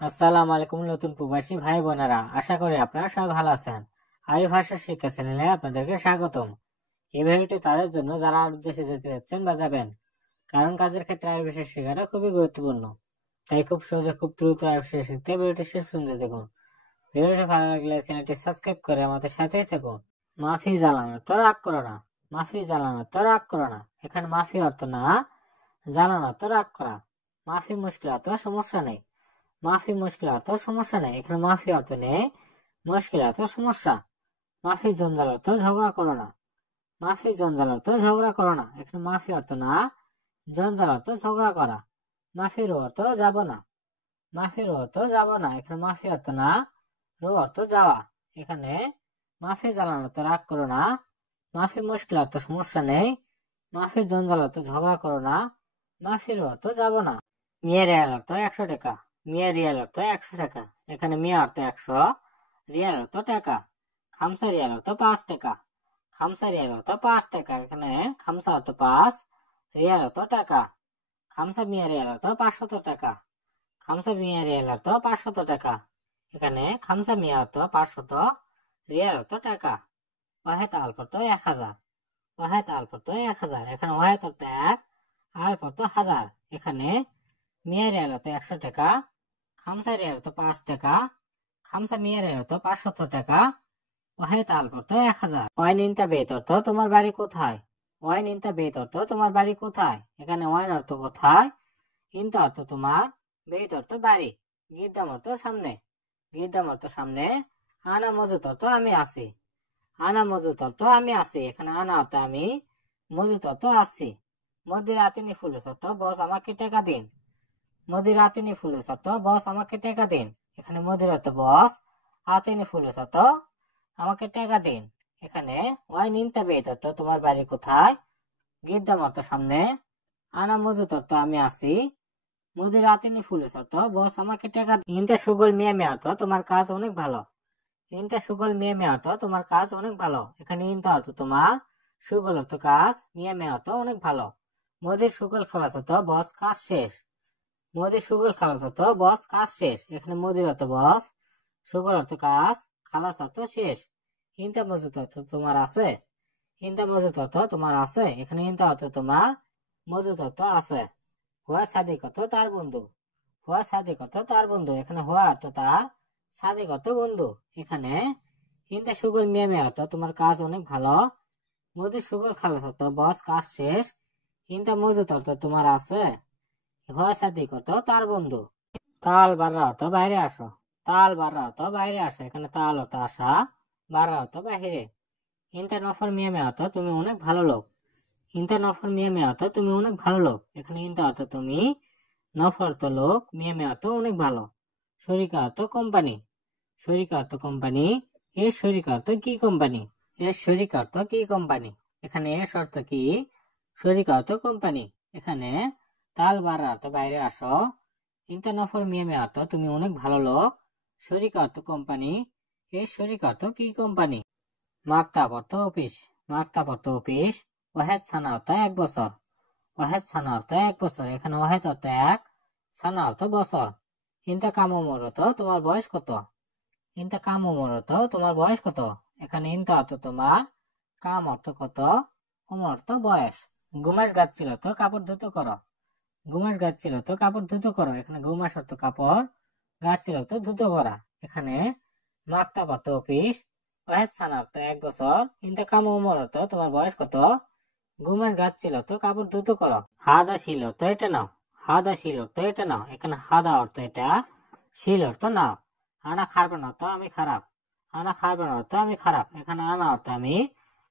আসসালামু আলাইকুম নতুন প্রবাসী ভাই বোনেরা, আশা করি আপনারা সবাই ভালো আছেন। আরবি ভাষা শিক্ষা চ্যানেলে আপনাদেরকে স্বাগতম। এই ভিডিওটি তাদের জন্য যারা আরব দেশে যেতে যাচ্ছেন বা যাবেন, কারণ কাজের ক্ষেত্রে আরবি ভাষা শেখাটা খুবই গুরুত্বপূর্ণ। তাই খুব সহজে খুব দ্রুত আরবি ভাষা শিখতে ভিডিওটি শেষ পর্যন্ত দেখুন। ভিডিওটি ভালো লাগলে চ্যানেলটি সাবস্ক্রাইব করে আমাদের সাথেই থাকুন। মাফি জ্বালানো তো রাগ করো না, মাফি জ্বালানো তো রাগ করো না। এখানে মাফি অর্থ না, জ্বালানো তো রাগ করা। মাফি মুশকিল তো সমস্যা নেই, মাফি মুশকিল তো সমস্যা নেই। এখানে মাফি অর্থ নেই, মুশকিল তো সমস্যা। মাফি জঞ্জাল তো ঝগড়া করো না, মাফি জঞ্জাল তো ঝগড়া করো না। এখানে মাফি অর্থ না, জঞ্জাল তো ঝগড়া করা। মাফির অর্থ যাব না, মাফির অর্থ যাব না। এখানে মাফি অর্থ না, রো অর্থ যাওয়া। এখানে মাফি জ্বালানো তো রাগ করো না, মাফি মুশকিল তো সমস্যা নেই, মাফি জঞ্জাল তো ঝগড়া করো না, মাফির অর্থ যাব না। মিয়া রিয়াল অর্থ 100 টাকা, মিয়া রিয়াল অর্থ 100 টাকা। এখানে মিয়া অর্থ 100, রিয়াল অর্থ টাকা। খামসা রিয়াল অর্থ 5 টাকা, খামসা রিয়াল অর্থ 5 টাকা। এখানে খামসা অর্থ 5, রিয়াল অর্থ টাকা। খামসা মিয়া রিয়াল অর্থ 500 টাকা, খামসা মিয়া রিয়াল অর্থ 500 টাকা। এখানে খামসা মিয়া অর্থ 500, রিয়াল অর্থ টাকা। ওয়াহেদ আলফ অর্থ 1000, ওয়াহেদ আলফ অর্থ 1000। এখানে ওয়াহেদ অর্থ 1, আলফ অর্থ 1000। এখানে মিয়া রিয়াল অর্থ 100 টাকা, খামসা রিয়াল অর্থ 5 টাকা, খামসা মিয়া রিয়াল অর্থ 500 টাকা। ওয়াহেদ আলফ অর্থ 1000। ওয়াইন ইনতা বেত অর্থ তোমার বাড়ি কোথায়, ওয়াইন ইনতা বেত অর্থ তোমার বাড়ি কোথায়। এখানে ওয়াইন অর্থ কোথায়, ইনতা অর্থ তোমার, বেত অর্থ বাড়ি, গিদ্দাম অর্থ সামনে, গিদ্দাম অর্থ সামনে। আনা মজুত অর্থ আমি আছি, আনা মজুত অর্থ আমি আছি। এখানে আনা অর্থ আমি, মজুত অর্থ আছি। মদির আতিনি ফুলুস অর্থ বস আমাকে টাকা দিন, মদির আতিনি ফুলুস অর্থ বস আমাকে টাকা দিন। এখানে মদির অর্থ বস, আতিনি ফুলুস অর্থ আমাকে টাকা দিন। এখানে ওয়াই নিনতা বেত অর্থ তোমার বাড়ি কোথায়, গিদ্দাম অর্থ সামনে, আনা মজুত অর্থ আমি আছি, মদির আতিনি ফুলুস অর্থ বস আমাকে টাকা দিন। ইনতা সুগল মিয়া মিয়া অর্থ তোমার কাজ অনেক ভালো, ইনতা সুগল মিয়া মিয়া অর্থ তোমার কাজ অনেক ভালো। এখানে ইনতা অর্থ তোমার, সুগল অর্থ কাজ, মিয়া মিয়া অর্থ অনেক ভালো। মদির সুগল খালাস অর্থ বস কাজ শেষ, মোদির সুগল খালাস অর্থ বস কাজ শেষ। এখানে মোদির অর্থ বস, সুগল অর্থ কাজ, খালাস অর্থ শেষ। ইনতা মজুদ অর্থ তোমার আছে, ইনতা মজুদ অর্থ তোমার আছে। এখানে ইনতা অর্থ তোমার, মজুদ অর্থ আছে। হুয়া সাদিক অর্থ তার বন্ধু, হুয়া সাদিক অর্থ তার বন্ধু। এখানে হুয়া অর্থ তার, সাদিক অর্থ বন্ধু। এখানে ইনতা সুগল মিয়া মিয়া অর্থ তোমার কাজ অনেক ভালো, মোদির সুগল খালাস অর্থ বস কাজ শেষ। ইনতা মজুদ অর্থ তোমার আছে, হুয়া সাদিক অর্থ তার বন্ধু। তাল বাররা অর্থ বাইরে আসো, তাল বাররা অর্থ বাইরে আসো। এখানে তাল অর্থ আসা, বাররা অর্থ বাহিরে। ইনতা নফর মিয়ামে অর্থ তুমি অনেক ভালো লোক, ইনতা নফর মিয়ামে অর্থ তুমি অনেক ভালো লোক। এখানে ইনতা অর্থ তুমি, নফর অর্থ লোক, মিয়ামে অর্থ অনেক ভালো। শরিকা অর্থ কোম্পানি, শরিকা অর্থ কোম্পানি। এর শরিকা অর্থ কি কোম্পানি, এর শরিকা অর্থ কি কোম্পানি। এখানে এর অর্থ কি, শরিকা অর্থ কোম্পানি। এখানে তাল বাররা অর্থ বাইরে আসো, ইনতা নফর মিয়ামে অর্থ তুমি অনেক ভালো লোক, শরিকা অর্থ কোম্পানি, এর শরিকা অর্থ কি কোম্পানি। মাকতাব অর্থ অফিস, মাকতাব অর্থ অফিস। ওয়াহেদ সানা অর্থ 1 বছর, ওয়াহেদ সানা অর্থ 1 বছর। এখানে ওয়াহেদ অর্থ 1, সানা অর্থ বছর। ইনতা কাম উমর অর্থ তোমার বয়স কত, ইনতা কাম উমর অর্থ তোমার বয়স কত। এখানে ইনতা অর্থ তোমার, কাম অর্থ কত, উমর অর্থ বয়স। ঘুমাস গাচ্ছিল তো কাপড় ধুতো করো, ঘুমাস গাচ্ছিল তো কাপড় ধুতো করো। এখানে ঘুমাস অর্থ কাপড়, গাচ্ছিল তো ধুতো করা। এখানে মাকতাব অর্থ অফিস, ওয়াহেদ সানা অর্থ 1 বছর, ইনতা কাম উমর অর্থ তোমার বয়স কত, ঘুমাস গাচ্ছিল তো কাপড় ধুতো করো। হাদা শিল অর্থ এটা নাও, হাদা শিল অর্থ এটা নাও। এখানে হাদা অর্থ এটা, শিল অর্থ নাও। আনা খারবেন অর্থ আমি খারাপ, আনা খারবেন অর্থ আমি খারাপ। এখানে আনা অর্থ আমি,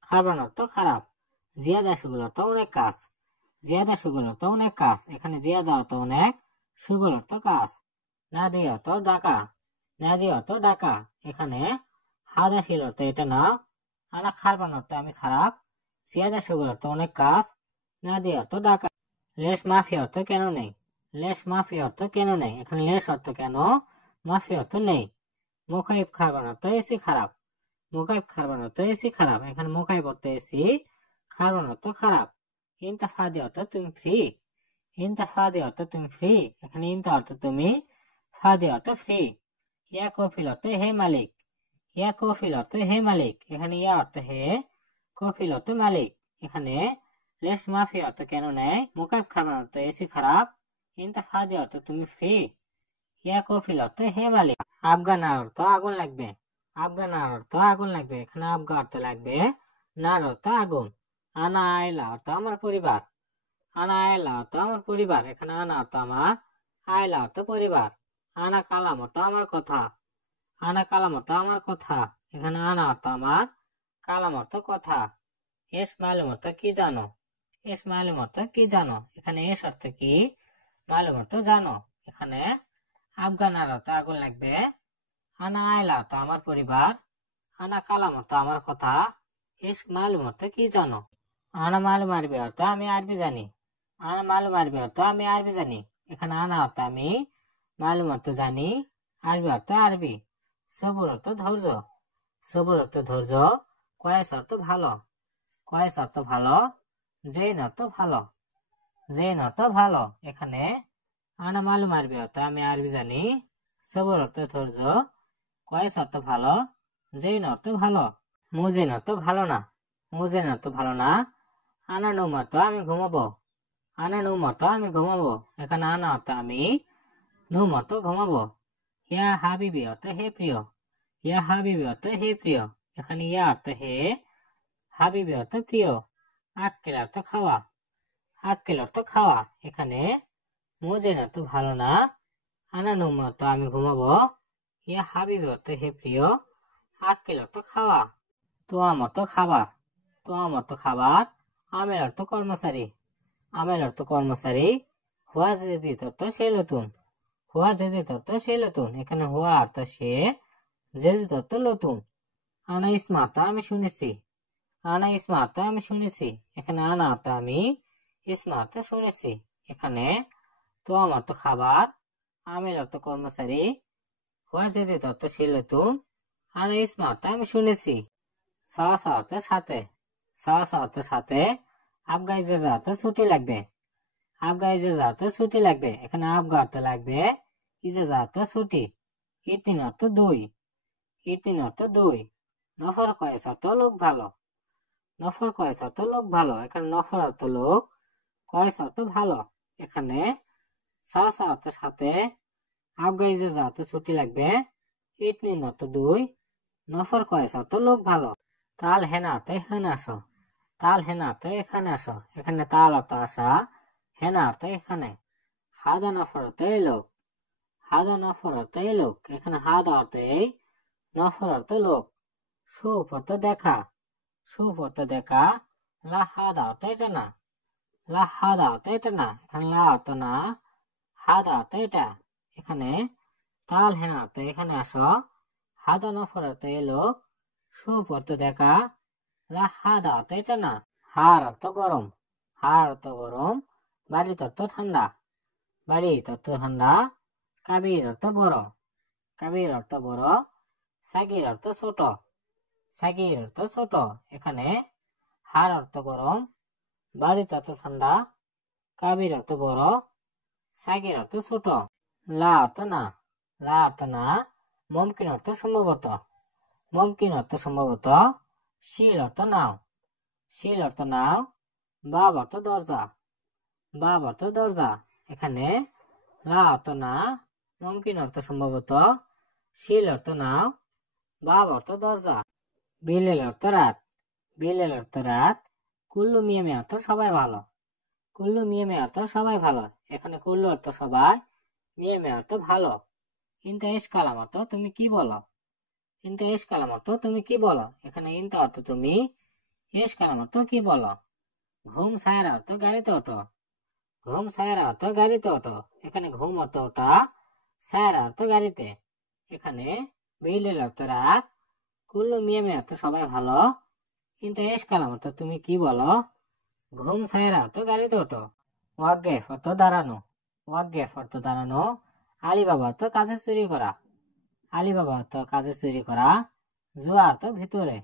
খারবেন অর্থ খারাপ। জিয়াদা সুগুল অর্থ অনেক কাজ, জিয়াদা সুগুল অর্থ অনেক কাজ। এখানে জিয়াদা অর্থ অনেক, সুগুল অর্থ কাজ। নাদি অর্থ ডাকা, নাদি অর্থ ডাকা। এখানে হাদা শিল অর্থ এটা নাও, আনা খারবেন অর্থ আমি খারাপ, জিয়াদা সুগুল অর্থ অনেক কাজ, নাদি অর্থ ডাকা। লেশ মাফি অর্থ কেন নেই, লেশ মাফি অর্থ কেন নেই। এখানে লেশ অর্থ কেন, মাফি অর্থ নেই। মুখাইব খারবেন অর্থ এসি খারাপ, মুখাইব খারবেন অর্থ এসি খারাপ। এখানে মুখাইব অর্থ এসি, খারবেন অর্থ খারাপ। ইনতা ফাদি অর্থ তুমি ফ্রি, ইনতা ফাদি অর্থ তুমি ফ্রি। এখানে ইনতা অর্থ তুমি, ফাদি অর্থ ফ্রি। ইয়া কফিল অর্থ হে মালিক। ইয়া কফিল অর্থ হে মালিক, এখানে ইয়া অর্থ হে, কফিল অর্থ মালিক। এখানে লেস মাফি অর্থ কেন নেয়, মুকাব খাবার অর্থ এসি খারাপ, ইনতা ফাদি অর্থ তুমি ফ্রি, ইয়া কফিল অর্থ হে মালিক। আফগান অর্থ আগুন লাগবে। আফগান অর্থ আগুন লাগবে, এখানে আফগা অর্থ লাগবে, নার অর্থ আগুন। আনা আয়লা অর্থ আমার পরিবার। আনা আয়লা অর্থ আমার পরিবার, এখানে আনা অর্থ আমার, আয়লা অর্থ পরিবার। আনা কালাম অর্থ আমার কথা। আনা কালাম অর্থ আমার কথা, এখানে আনা অর্থ আমার, কালাম অর্থ কথা। এস মালুম অর্থ কি জানো। এস মালুম অর্থ কি জানো, এখানে এস অর্থ কি, মালুম অর্থ জানো। এখানে আফগানার অর্থ আগুন লাগবে, আনা আয়লা অর্থ আমার পরিবার, আনা কালাম অর্থ আমার কথা, এস মালুম অর্থ কি জানো। আনা মালুম আরবি অর্থ আমি আরবি জানি। আনা মালুম আরবি অর্থ আমি আরবি জানি, এখানে আনা অর্থ আমি, মালুম অর্থ জানি, আরবি অর্থ আরবি। সবুর অর্থ ধৈর্য। সবুর অর্থ ধৈর্য। কয়েস অর্থ ভালো। কয়েস অর্থ ভালো। জেন অর্থ ভালো। জেন অর্থ ভালো, এখানে আনা মালুম আরবি অর্থ আমি আরবি জানি, সবুর অর্থ ধৈর্য, কয়েস অর্থ ভালো, জেন অর্থ ভালো। মুজেন অর্থ ভালো না। মুজেন অর্থ ভালো না। আনা নুম অর্থ আমি ঘুমাবো। আনা নুম অর্থ আমি ঘুমাবো, এখানে আনা অর্থ আমি, নুম অর্থ ঘুমাবো। ইয়া হাবিবি অর্থ হে প্রিয়। ইয়া হাবিবি অর্থ হে প্রিয়, এখানে ইয়া অর্থ হে, হাবিবি অর্থ প্রিয়। আক্কেল অর্থ খাওয়া। আক্কেল অর্থ খাওয়া, এখানে মুজেন অর্থ ভালো না, আনা নুম অর্থ আমি ঘুমাবো, ইয়া হাবিবি অর্থ হে প্রিয়, আক্কেল অর্থ খাওয়া। তোয়াম অর্থ খাবার। তোয়াম অর্থ খাবার। আমের অর্থ কর্মচারী। আমের অর্থ কর্মচারী। হুয়া জেদিত অর্থ সে নতুন। হুয়া জেদিত অর্থ সে নতুন, এখানে হুয়া অর্থ সে, জেদিত অর্থ নতুন। আনা ইসমা অর্থ আমি শুনেছি। আনা ইসমা অর্থ আমি শুনেছি, এখানে আনা অর্থ আমি, ইসমা অর্থ শুনেছি। এখানে তোয়াম অর্থ খাবার, আমের অর্থ কর্মচারী, হুয়া জেদিত অর্থ সে নতুন, আনা ইসমা অর্থ আমি শুনেছি। সাওয়া অর্থ সাথে। সাওয়া অর্থ সাথে। আবগা ইজাজা অর্থ ছুটি লাগবে। আবগা ইজাজা অর্থ ছুটি লাগবে, এখানে আবগা অর্থ লাগবে, ইজাজা অর্থ ছুটি। ইতিন অর্থ দুই। ইতিন অর্থ দুই। নফর কয়েস অর্থ লোক ভালো। নফর কয়েস অর্থ লোক ভালো, এখানে নফর অর্থ লোক, কয়েস অর্থ ভালো। এখানে সাওয়া অর্থ সাথে, আবগা ইজাজা অর্থ ছুটি লাগবে, ইতনিন অর্থ দুই, নফর কয়েস অর্থ লোক ভালো। তাল হেনা অর্থ এখানে আসো। তাল হেনা অর্থ এখানে আসো, এখানে তাল অর্থ আসা, হেনা অর্থ এখানে। হাদা নফর অর্থ এই লোক। হাদা নফর অর্থ এই লোক, এখানে হাদা অর্থ এই, নফর অর্থ লোক। সুপ অর্থ দেখা। সুপ অর্থ দেখা। লা হাদা অর্থ এটা না। লা হাদা অর্থ এটা না, এখানে লা অর্থ না, হাদা অর্থ এটা। এখানে তাল হেনা অর্থ এখানে আসো, হাদা নফর অর্থ এই লোক, সুপ অর্থ দেখা, লা হাদা অর্থ এটা না। হার অর্থ গরম। হার অর্থ গরম। বাড়ির অর্থ ঠান্ডা। বাড়ির অর্থ ঠান্ডা। কাবির অর্থ বড়। কাবির অর্থ বড়। সাগির অর্থ ছোট। সাগির অর্থ ছোট, এখানে হার অর্থ গরম, বাড়ির অর্থ ঠান্ডা, কাবির অর্থ বড়, সাগির অর্থ ছোট। লা অর্থ না। লা অর্থ না। মুমকিন অর্থ সম্ভবত। মুমকিন অর্থ সম্ভবত। শিল অর্থ নাও। শিল অর্থ নাও। বাব অর্থ দরজা। বাব অর্থ দরজা, এখানে লা অর্থ না, মুমকিন অর্থ সম্ভবত, শিল অর্থ নাও, বাব অর্থ দরজা। বিলেল অর্থ রাত। বিলেল অর্থ রাত। কুল্লু মিয়ামে অর্থ সবাই ভালো। কুল্লু মিয়ামে অর্থ সবাই ভালো, এখানে কুল্লু অর্থ সবাই, মিয়ামে অর্থ ভালো। ইনতা ইস কালাম অর্থ তুমি কি বলো। ইনতা ইস কালাম অর্থ তুমি কি বলো, এখানে ইনতা অর্থ তুমি, ইস কালাম অর্থ কি বলো। ঘুম সায়রা অর্থ গাড়িতে ওঠো। ঘুম সায়রা অর্থ গাড়িতে ওঠো, এখানে ঘুম অর্থ ওঠা, সায়রা অর্থ গাড়িতে। এখানে বিলেল অর্থ রাত, কুল্লু মিয়ামে অর্থ সবাই ভালো, কিন্তু এস কালাম অর্থ তুমি কি বলো, ঘুম সায়রা অর্থ গাড়িতে ওঠো। ওয়াকগেফ অর্থ দাঁড়ানো। ওয়াকগেফ অর্থ দাঁড়ানো। আলিবাবা অর্থ কাজে চুরি করা। আলিবাবা অর্থ কাজে চুরি করা। জুয়া অর্থ ভিতরে।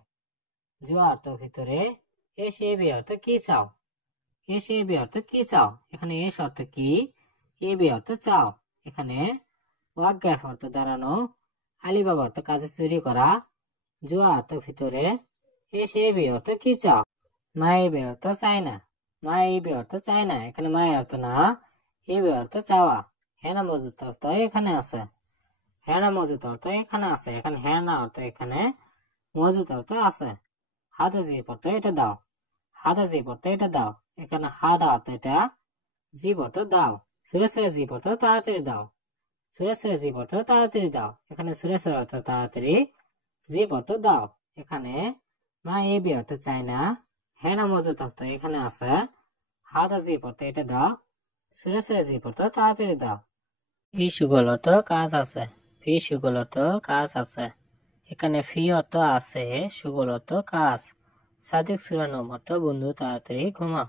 জুয়া অর্থ ভিতরে। এসে বি অর্থ কি চাও। এস এ বি অর্থ কি চাও, এখানে এস অর্থ কি, এ বি অর্থ চাও। এখানে ওয়াক্কাফ অর্থ দাঁড়ানো, আলিবাবা অর্থ কাজে চুরি করা, জুয়া অর্থ ভিতরে, এসেবি অর্থ কি চাও, মাইবে অর্থ চাই না, মাইবে অর্থ চাই না, এখানে মাই অর্থ না, এবে অর্থ চাওয়া, হেনা মজুদ অর্থ এখানে আছে, হেনা মজুদ অর্থ এখানে আছে, এখানে হেনা অর্থ এখানে, মজুদ অর্থ আছে, হাতে জিপ অর্থ এটা দাও, হাতে জিপ অর্থ এটা দাও, এখানে হাদা অর্থ এটা, জিপ অর্থ দাও, সুরে সুরে জিপ অর্থ তাড়াতাড়ি দাও, সুরে সুরে জিপ অর্থ তাড়াতাড়ি দাও, এখানে সুরে সুরে অর্থ তাড়াতাড়ি, জিপ অর্থ দাও, এখানে মা এ বি অর্থ চাই না, হেনা মজুদ অর্থ এখানে আছে, হাদা জিপ অর্থ এটা দাও, সুরে সুরে জিপ অর্থ তাড়াতাড়ি দাও। ফি সুগল অর্থ কাজ আছে, ফি সুগল অর্থ কাজ আছে, এখানে ফি অর্থ আছে, সুগল অর্থ কাজ, সাদিক সুরানম অর্থ বন্ধু তাড়াতাড়ি ঘুমাও,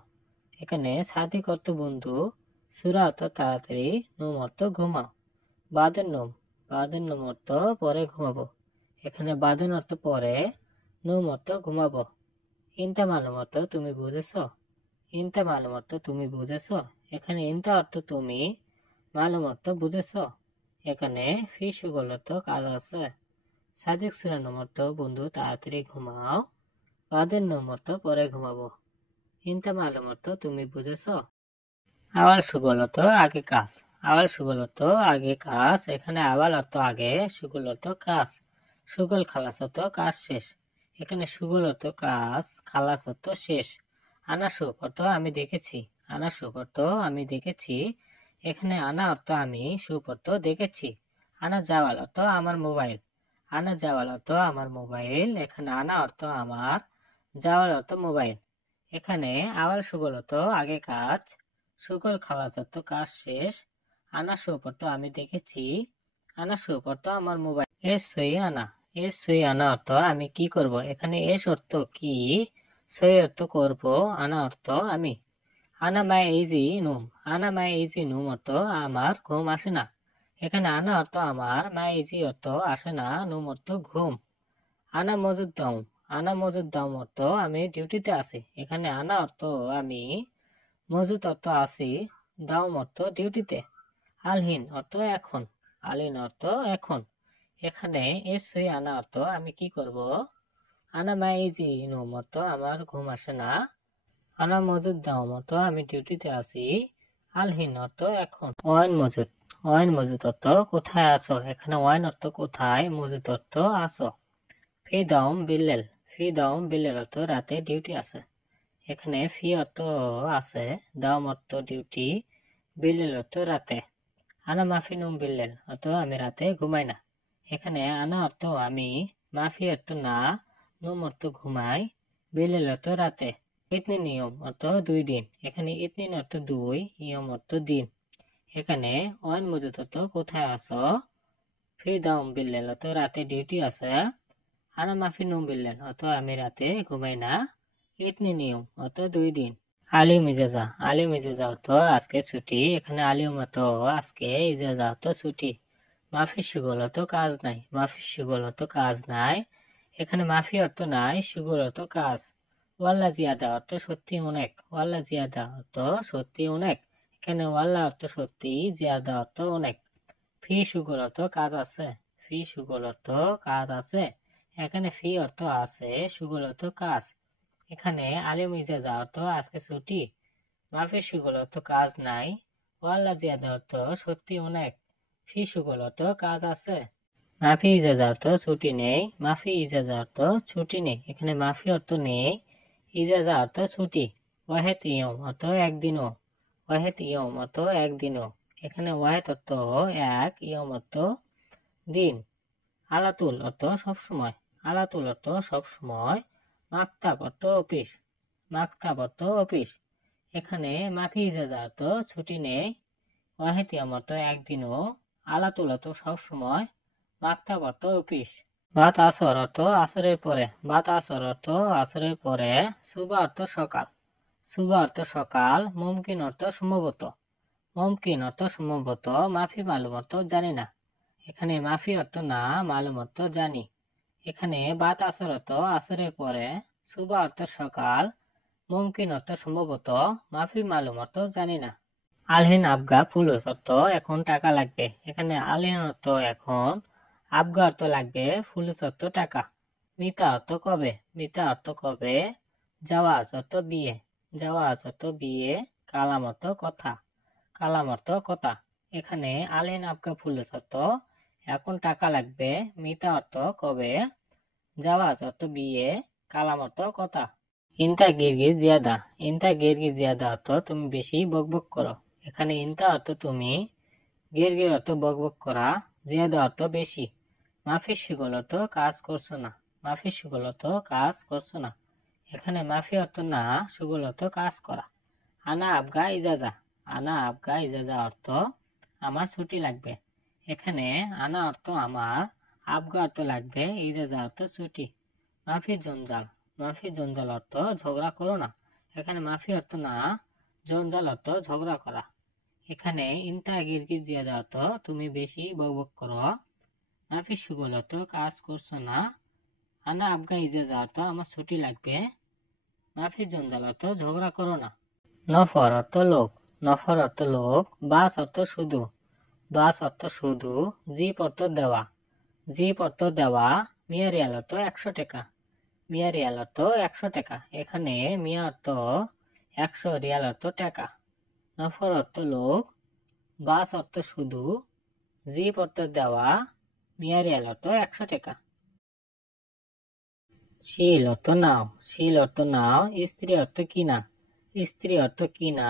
এখানে সাদিক অর্থ বন্ধু, সুরা অর্থ তাড়াতাড়ি, নোম অর্থ ঘুমাও, বাদের নোম অর্থ পরে ঘুমাবো, এখানে বাদেন অর্থ পরে, নোম অর্থ ঘুমাবো, ইনতা মালুম অর্থ তুমি বুঝেছ, ইনতা মালুম অর্থ তুমি বুঝেছ, এখানে ইনতা অর্থ তুমি, মালুম অর্থ বুঝেছ, এখানে ফি সুগল অর্থ কাজ আছে, সাদিক সুরানম অর্থ বন্ধু তাড়াতাড়ি ঘুমাও, বাদের নোম অর্থ পরে ঘুমাবো, ইনতা মালুম অর্থ তুমি বুঝেছ। আওয়াল সুগল অর্থ আগে কাজ, আওয়াল সুগল অর্থ আগে কাজ, এখানে আওয়াল অর্থ আগে, সুগল অর্থ কাজ, সুগল খালাস অর্থ কাজ শেষ, এখানে সুগল অর্থ কাজ, খালাস অর্থ শেষ, আনা সুপ অর্থ আমি দেখেছি, আনা সুপ অর্থ আমি দেখেছি, এখানে আনা অর্থ আমি, সুপ অর্থ দেখেছি, আনা জাওয়াল অর্থ আমার মোবাইল, আনা জাওয়াল অর্থ আমার মোবাইল, এখানে আনা অর্থ আমার, জাওয়াল অর্থ মোবাইল, এখানে আওয়াল সুগল অর্থ আগে কাজ, সুগল খালাস অর্থ কাজ শেষ, আনা সুপ অর্থ আমি দেখেছি, আনা সুপ অর্থ আমার মোবাইল, এস সই আনা, এস সই আনা অর্থ আমি কি করব, এখানে এস অর্থ কি, সই অর্থ করব, আনা অর্থ আমি, আনা মাই ইজি নুম, আনা মাই ইজি নুম অর্থ আমার ঘুম আসে না, এখানে আনা অর্থ আমার, মাই ইজি অর্থ আসে না, নুম অর্থ ঘুম, আনা মজুদ দাও, আনা মজুদ দাও অর্থ আমি ডিউটিতে আছি, এখানে আনা অর্থ আমি, মজুদ অর্থ আছি, দাও অর্থ ডিউটিতে, আলহিন অর্থ এখন, আলিন অর্থ এখন, এখানে এসই আনা অর্থ আমি কি করব, আনা মাই ইজি নুম অর্থ আমার ঘুম আসে না, আনা মজুদ দাও অর্থ আমি ডিউটিতে আছি, আলহিন অর্থ এখন, ওয়াইন মজুদ অর্থ কোথায় আছো, এখানে ওয়াইন অর্থ কোথায়, মজুদ অর্থ আছো, ফি দাউম বিল্লেল, ফি দাউম বিল্লেল অর্থ রাতে ডিউটি আছে, এখানে ফি অর্থ আছে, দাউম অর্থ ডিউটি, বিল্লেল অর্থ রাতে, আনা মাফি নুম বিল্লেল অর্থ আমি রাতে ঘুমাই না, এখানে আনা অর্থ আমি, মাফি অর্থ না, নুম অর্থ ঘুমাই, বিল্লেল অর্থ রাতে, ইতনি নিয়ম অর্থ 2 দিন, এখানে ইতনিন অর্থ 2, নিয়ম অর্থ দিন, এখানে ওয়াইন মজুদ অর্থ কোথায় আছো, ফি দাউম বিল্লেল অর্থ রাতে ডিউটি আছে, আনা মাফি নুম বিল্লেল অর্থ আমি রাতে ঘুমাই না, ইতনি নিয়ম অর্থ 2 দিন, আলী মিজাজা অর্থ আজকে ছুটি, এখানে আলিম অর্থ আজকে, ইজাজা অর্থ ছুটি, মাফি সুগল অর্থ কাজ নাই, মাফি সুগল অর্থ কাজ নাই, এখানে মাফি অর্থ নাই, সুগল অর্থ কাজ, ওয়াল্লা জিয়াদা অর্থ সত্যি অনেক, ওয়াল্লা জিয়াদা অর্থ সত্যি অনেক, এখানে ওয়াল্লা অর্থ সত্যি, জিয়াদা অর্থ অনেক, ফি সুগল অর্থ কাজ আছে, ফি সুগল অর্থ কাজ আছে, এখানে ফি অর্থ আছে, সুগল অর্থ কাজ, এখানে আলিম ইজাজা অর্থ আজকে ছুটি, মাফি সুগল অর্থ কাজ নাই, ওয়াল্লা জিয়াদা অর্থ সত্যি অনেক, ফি সুগল অর্থ কাজ আছে, মাফি ইজাজা অর্থ ছুটি নেই, মাফি ইজাজা অর্থ ছুটি নেই, এখানে মাফি অর্থ নেই, ইজাজা অর্থ ছুটি, ওয়াহেদ ইয়ম অর্থ একদিনও, ওয়াহেদ ইয়ম অর্থ একদিনও, এখানে ওয়াহেদ অর্থ এক, ইয়ম অর্থ দিন, আলাতুল অর্থ সবসময়, আলাতুল অর্থ সবসময়, মাকতাব অর্থ অফিস, মাকতাব অর্থ অফিস, এখানে মাফি ইজাজা অর্থ ছুটি নেই, ওয়াহেদ ইয়ম অর্থ একদিনও, আলাতুল অর্থ সবসময়, মাকতাব অর্থ অফিস, বাত আসর অর্থ আসরের পরে, বাত আসর অর্থ আসরের পরে, সুবা অর্থ সকাল, সুবা অর্থ সকাল, মুমকিন অর্থ সম্ভবত, মুমকিন অর্থ সম্ভবত, মাফি মালুম অর্থ জানি না, এখানে মাফি অর্থ না, মালুম অর্থ জানি, এখানে বাত আসর অর্থ আসরের পরে, সুবা অর্থ সকাল, মুমকিন অর্থ সম্ভবত, মাফি মালুম অর্থ জানি না। আলহিন আবগা ফুলুস অর্থ এখন টাকা লাগবে। এখানে আলহিন অর্থ এখন, আবগা অর্থ লাগবে, ফুলুস অর্থ টাকা। মিতা অর্থ কবে, মিতা অর্থ কবে। জাওয়াজ অর্থ বিয়ে, জাওয়াজ অর্থ বিয়ে। কালাম অর্থ কথা, কালাম অর্থ কথা। এখানে আলহিন আবগা ফুলুস অর্থ এখন টাকা লাগবে, মিতা অর্থ কবে, জাওয়াজ অর্থ বিয়ে, কালাম অর্থ কথা। ইনতা গিরগি জিয়াদা, ইনতা গিরগি জিয়াদা অর্থ তুমি বেশি বকবক করো। এখানে ইনতা অর্থ তুমি, গিরগির অর্থ বকবক করা, জিয়াদা অর্থ বেশি। মাফি শিগল অর্থ কাজ করছো না, মাফি শিগল অর্থ কাজ করছো না। এখানে মাফি অর্থ না, সুগল অর্থ কাজ করা। আনা আবগা ইজাজা, আনা আবগা ইজাজা অর্থ আমার ছুটি লাগবে। এখানে আনা অর্থ আমার, আবগা অর্থ লাগবে, ইজাজা অর্থ ছুটি। মাফি জঞ্জাল, মাফি জঞ্জাল অর্থ ঝগড়া করো না। এখানে মাফি অর্থ না, জঞ্জাল অর্থ ঝগড়া করা। এখানে ইনতা গিরগির জিয়াদা অর্থ তুমি বেশি বকবক করো। মাফি সুগল অর্থ কাজ করছো না। আনা আবগা ইজাজা অর্থ আমার ছুটি লাগবে। মাফি জঞ্জাল অর্থ ঝগড়া করো না। নফর অর্থ লোক, নফর অর্থ লোক। বাস অর্থ শুধু, বাস অর্থ শুধু। জিপ অর্থ দেওয়া, জিপ অর্থ দেওয়া। মিয়া রিয়াল অর্থ 100 টাকা, মিয়া রিয়াল অর্থ 100 টাকা। এখানে মিয়া অর্থ 100, রিয়াল অর্থ টাকা। নফর অর্থ লোক, বাস অর্থ শুধু, জিপ অর্থ দেওয়া, মিয়া রিয়াল অর্থ 100 টাকা। শিল অর্থ নাও, শিল অর্থ নাও। স্ত্রী অর্থ কিনা, স্ত্রী অর্থ কিনা।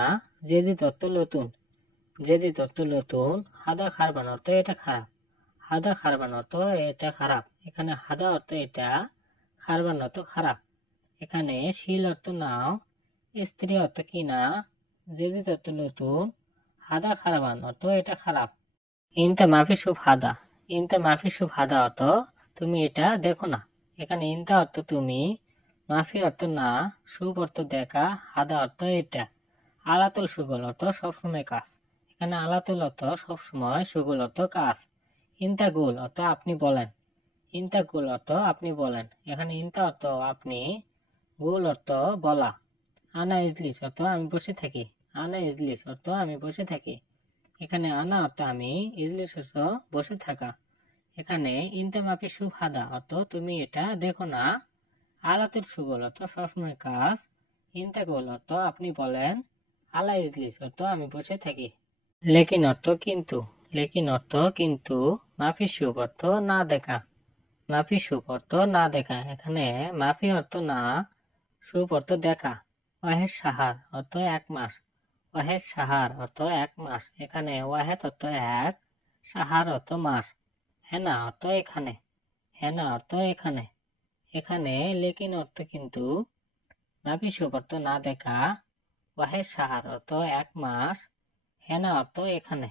জেদিদ অর্থ নতুন, জেদিদ অর্থ নতুন। হাদা খারবান অর্থ এটা খারাপ, হাদা খারবান অর্থ এটা খারাপ। এখানে হাদা অর্থ এটা, খারবান অর্থ খারাপ। এখানে শিল অর্থ নাও, স্ত্রী অর্থ কিনা, জেদিদ অর্থ নতুন, হাদা খারবান অর্থ এটা খারাপ। ইনতা মাফি সুফ হাদা, ইনতা মাফি সুফ হাদা অর্থ তুমি এটা দেখো না। এখানে ইনতা অর্থ তুমি, মাফি অর্থ না, সুফ অর্থ দেখা, হাদা অর্থ এটা। আলাতুল সুগল অর্থ সবসময় কাজ। এখানে আলাতুল অর্থ সবসময়, সুগল অর্থ কাজ। ইনতা গুল অর্থ আপনি বলেন, ইনতা গুল অর্থ আপনি বলেন। এখানে ইনতা অর্থ আপনি, গুল অর্থ বলা। আনা ইজলিস অর্থ আমি বসে থাকি, আনা ইজলিস অর্থ আমি বসে থাকি। এখানে আনা অর্থ আমি, ইজলিস অর্থ বসে থাকা। এখানে ইনতা মাফি সুফ হাদা অর্থ তুমি এটা দেখো না। আলাতুল সুগল অর্থ সবসময় কাজ। ইনতা গুল অর্থ আপনি বলেন। আলা ইজলিস অর্থ আমি বসে থাকি। লেকিন অর্থ কিন্তু, লেকিন অর্থ কিন্তু। মাফি সুপ অর্থ না দেখা, মাফি সুপ অর্থ না দেখা। এখানে মাফি অর্থ না, সুপ অর্থ দেখা। ওয়াহেদ সাহার অর্থ 1 মাস, ওয়াহেদ সাহার অর্থ 1 মাস। এখানে ওয়াহেদ অর্থ 1, সাহার অর্থ মাস। হেনা অর্থ এখানে, হেনা অর্থ এখানে। এখানে লেকিন অর্থ কিন্তু, মাফি সুপ অর্থ না দেখা, ওয়াহেদ সাহার অর্থ 1 মাস, হেনা অর্থ এখানে।